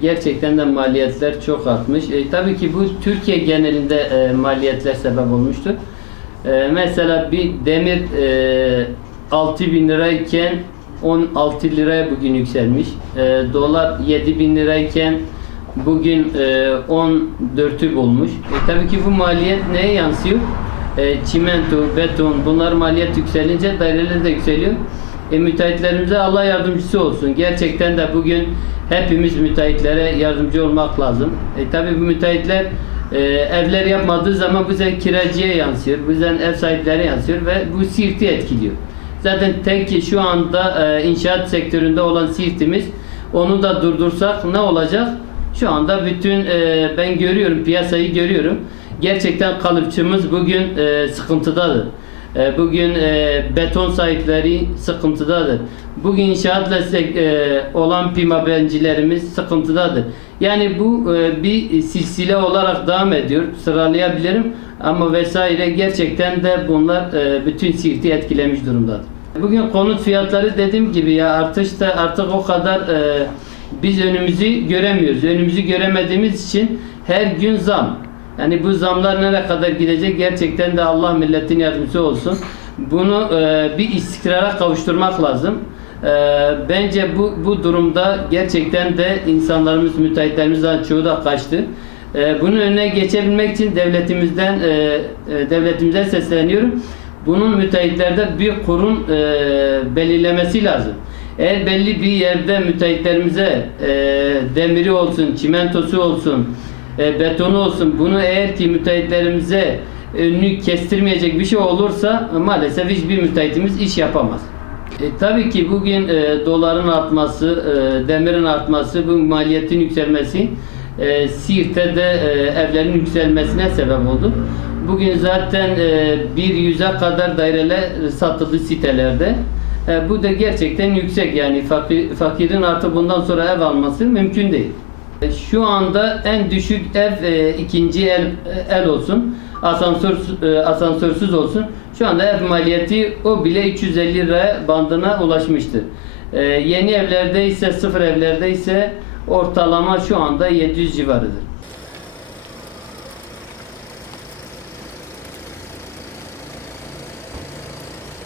Gerçekten de maliyetler çok artmış. E, tabii ki bu Türkiye genelinde e, maliyetler sebep olmuştur. E, mesela bir demir e, 6 bin lirayken 16 liraya bugün yükselmiş. E, dolar 7 bin lirayken bugün e, 14'ü bulmuş. E, tabii ki bu maliyet neye yansıyor? E, çimento, beton bunlar maliyet yükselince daireler de yükseliyor. E, müteahhitlerimize Allah yardımcısı olsun. Gerçekten de bugün hepimiz müteahhitlere yardımcı olmak lazım. E, tabii bu müteahhitler e, evler yapmadığı zaman bu sefer kiracıya yansıyor. Bu yüzden ev sahiplerine yansıyor ve bu Siirt'i etkiliyor. Zaten tek şu anda e, inşaat sektöründe olan Siirt'imiz onu da durdursak ne olacak? Şu anda bütün e, ben görüyorum piyasayı görüyorum. Gerçekten kalıpçımız bugün e, sıkıntıdadır. E, Bugün e, beton sahipleri sıkıntıdadır. Bugün inşaatla e, olan pimabencilerimiz sıkıntıdadır. Yani bu e, bir silsile olarak devam ediyor. Sıralayabilirim ama vesaire gerçekten de bunlar e, bütün Siirt'i etkilemiş durumdadır. Bugün konut fiyatları dediğim gibi ya artış da artık o kadar e, biz önümüzü göremiyoruz. Önümüzü göremediğimiz için her gün zam. Yani bu zamlar nereye kadar gidecek gerçekten de Allah milletin yardımcısı olsun. Bunu e, bir istikrara kavuşturmak lazım. E, bence bu bu durumda gerçekten de insanlarımız, müteahhitlerimizden çoğu da kaçtı. E, bunun önüne geçebilmek için devletimizden e, e, devletimize sesleniyorum. Bunun müteahhitlerde bir kurum e, belirlemesi lazım. Eğer belli bir yerde müteahhitlerimize e, demiri olsun, çimentosu olsun, e, betonu olsun bunu eğer ki müteahhitlerimize önünü kestirmeyecek bir şey olursa maalesef hiçbir müteahhitimiz iş yapamaz. E, tabii ki bugün e, doların artması, e, demirin artması, bu maliyetin yükselmesi e, Siirt'te de e, evlerin yükselmesine sebep oldu. Bugün zaten e, bir yüze kadar daireler satıldı sitelerde. E, bu da gerçekten yüksek yani fakir, fakirin artık bundan sonra ev alması mümkün değil. E, Şu anda en düşük ev e, ikinci el el olsun. Asansör e, asansörsüz olsun. Şu anda ev maliyeti o bile 350 lira bandına ulaşmıştır. E, yeni evlerde ise sıfır evlerde ise ortalama şu anda 700 civarıdır.